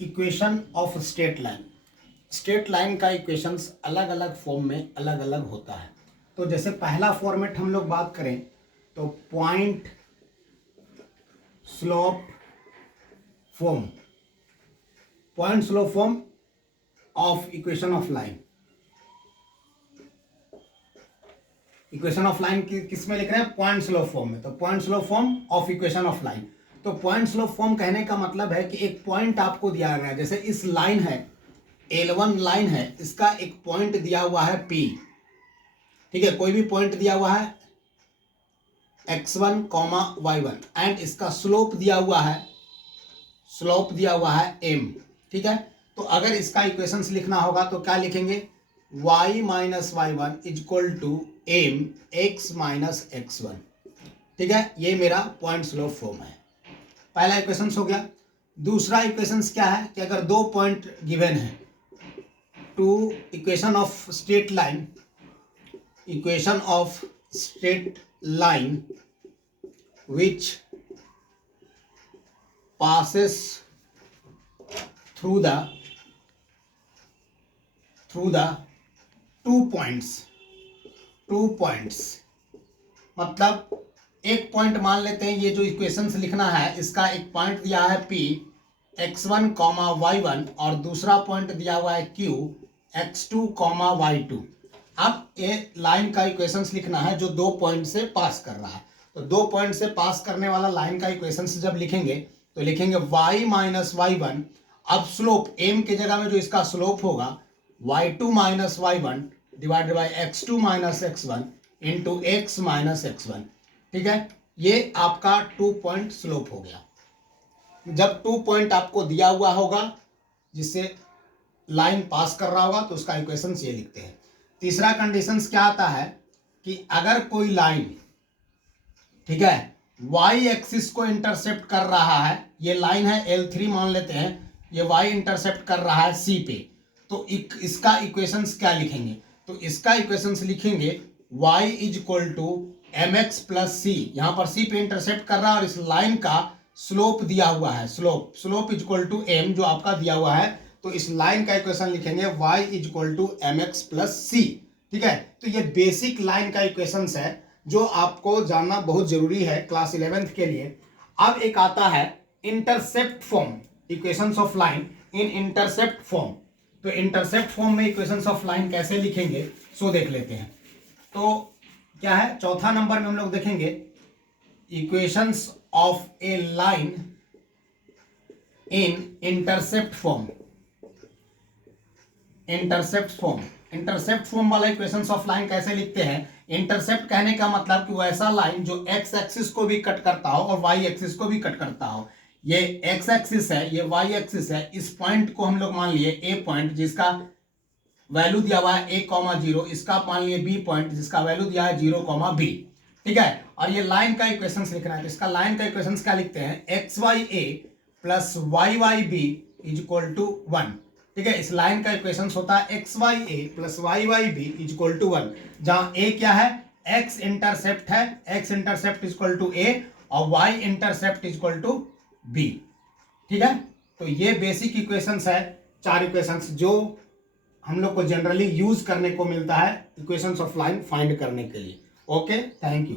Equation of straight line. Straight line का equations अलग अलग फॉर्म में अलग अलग होता है। तो जैसे पहला फॉर्मेट हम लोग बात करें तो point slope form, point slope form of equation of line. Equation of line किस में लिख रहे हैं? पॉइंट स्लोप फॉर्म में। तो point slope form of equation of line. तो पॉइंट स्लोप फॉर्म कहने का मतलब है कि एक पॉइंट आपको दिया गया है, जैसे इस लाइन है L1 लाइन है, इसका एक पॉइंट दिया हुआ है P, ठीक है, कोई भी पॉइंट दिया हुआ है x1, y1 एंड इसका स्लोप दिया हुआ है m, ठीक है। तो अगर इसका इक्वेशंस लिखना होगा तो क्या लिखेंगे? y minus y1 equal to m x minus x1, ठीक है। ये मेरा पॉइंट स्लोप फॉर्म है। पहला इक्वेशंस हो गया। दूसरा इक्वेशंस क्या है कि अगर दो पॉइंट गिवन है, to equation of straight line, equation of straight line which passes through the two points, मतलब एक पॉइंट मान लेते हैं, ये जो इक्वेशंस लिखना है इसका एक पॉइंट दिया है P x1, y1 और दूसरा पॉइंट दिया हुआ है Q x2, y2। अब ये लाइन का इक्वेशंस लिखना है जो दो पॉइंट से पास कर रहा है। तो दो पॉइंट से पास करने वाला लाइन का इक्वेशंस जब लिखेंगे तो लिखेंगे y माइनस y1, अब स्लोप m के जगह में जो इसका स्लोप होगा y2 minus y1 divided by x2 minus x1 into x minus x1, ठीक है। ये आपका 2 पॉइंट स्लोप हो गया। जब 2 पॉइंट आपको दिया हुआ होगा जिससे लाइन पास कर रहा होगा तो उसका इक्वेशंस ये लिखते हैं। तीसरा कंडीशंस क्या आता है कि अगर कोई लाइन, ठीक है, y एक्सिस को इंटरसेप्ट कर रहा है, ये लाइन है L3 मान लेते हैं, ये y इंटरसेप्ट कर रहा है C पे, तो इसका इक्वेशंस क्या लिखेंगे? तो इसका इक्वेशंस लिखेंगे y is equal to mx plus c, यहाँ पर c पे इंटरसेप्ट कर रहा है और इस लाइन का स्लोप दिया हुआ है, slope is equal to m जो आपका दिया हुआ है, तो इस लाइन का इक्वेशन लिखेंगे y is equal to mx plus c, ठीक है। तो ये बेसिक लाइन का इक्वेशंस है जो आपको जानना बहुत जरूरी है क्लास 11th के लिए। अब एक आता है intercept form, equations of line in intercept form. तो इंटरसेप्ट फॉर्म में इक्वेशंस ऑफ लाइन कैसे लिखेंगे सो देख लेते हैं। तो क्या है, चौथा नंबर में हम लोग देखेंगे equations of A line in intercept form. Intercept form वाला इक्वेशंस ऑफ लाइन कैसे लिखते हैं? इंटरसेप्ट कहने का मतलब कि वो ऐसा लाइन जो एक्स एक्सिस को भी कट करता हो और वाई एक्सिस को भी कट करता हो। ये एक्स एक्सिस है, ये वाई एक्सिस है। इस पॉइंट को हम लोग मान लिए ए पॉइंट जिसका वैल्यू दिया हुआ है a,0, इसका मान लिए बी पॉइंट जिसका वैल्यू दिया है 0,b, ठीक है। और ये लाइन का इक्वेशंस लिखना है तो इसका लाइन का इक्वेशंस क्या लिखते हैं? xy_a plus yy_b is equal to 1, ठीक है। इस लाइन का इक्वेशंस होता है xy_a plus yy_b is equal to 1, जहां a क्या है? x इंटरसेप्ट है, x intercept is equal to a और y intercept is equal to b, ठीक है। तो ये बेसिक इक्वेशंस है, 4 इक्वेशंस जो हम लोग को जनरली यूज करने को मिलता है इक्वेशंस ऑफ लाइन फाइंड करने के लिए। Okay, thank you.